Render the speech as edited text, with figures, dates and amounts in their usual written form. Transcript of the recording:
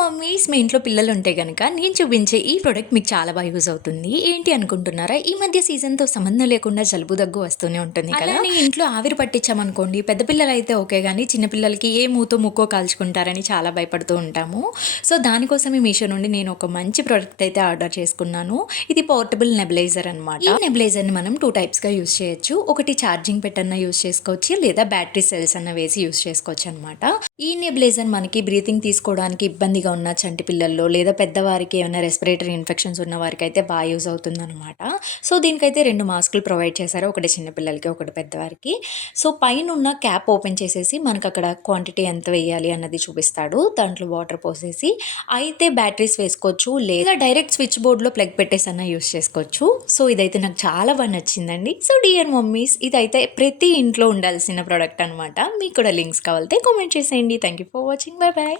Mummies మీ ఇంట్లో పిల్లలు ఉంటే గనక నేను చూపించే ఈ ప్రోడక్ట్ మీకు చాలా బాగా యూజ్ అవుతుంది. ఏంటి అనుకుంటున్నారా? ఈ మధ్య సీజన్‌తో సంబంధం లేకుండా జలుబు, దగ్గు వస్తూనే ఉంటుంది కదా! అలానే ఇంట్లో ఆవిరి పట్టించామనుకోండి, పెద్ద పిల్లలైతే ఓకే గానీ, చిన్న పిల్లలకి ఏ మూతో, ముక్కో కాల్చుకుంటారని చాలా భయపడుతూ ఉంటాము. సో, దానికోసమే మీషో నుండి నేను ఒక మంచి ప్రోడక్ట్ అయితే ఆర్డర్ చేసుకున్నాను. ఇది పోర్టబుల్ నెబులైజర్ అనమాట. ఈ నెబులైజర్‌ని మనం 2 టైప్స్‌గా యూజ్ చేయొచ్చు. ఒకటి ఛార్జింగ్ పెట్టన్నా యూజ్ చేసుకోవచ్చు, లేదా బ్యాటరీ సెల్స్ అన్న వేసి యూజ్ చేసుకోవచ్చు అనమాట. ఈ నెబులైజర్ మనకి బ్రీతింగ్ తీసుకోవడానికి ఇబ్బందిగా ఉన్న చంటి పిల్లల్లో లేదా పెద్దవారికి ఏమైనా రెస్పిరేటరీ ఇన్ఫెక్షన్స్ ఉన్న వారికి అయితే బాగా యూజ్ అవుతుందన్నమాట. సో దీనికైతే 2 మాస్కులు ప్రొవైడ్ చేశారు. ఒకటి చిన్నపిల్లలకి, ఒకటి పెద్దవారికి. సో పైనున్న క్యాప్ ఓపెన్ చేసేసి మనకు అక్కడ క్వాంటిటీ ఎంత వేయాలి అన్నది చూపిస్తాడు. దాంట్లో వాటర్ పోసేసి అయితే బ్యాటరీస్ వేసుకోవచ్చు, లేదా డైరెక్ట్ స్విచ్ బోర్డ్లో ప్లగ్ పెట్టేసన్నా యూస్ చేసుకోవచ్చు. సో ఇదైతే నాకు చాలా బాగా నచ్చిందండి. సో డియర్ మమ్మీస్, ఇదైతే ప్రతి ఇంట్లో ఉండాల్సిన ప్రోడక్ట్ అనమాట. మీకు కూడా లింక్స్ కావాలితే కామెంట్ చేసేయండి. Thank you for watching. Bye bye.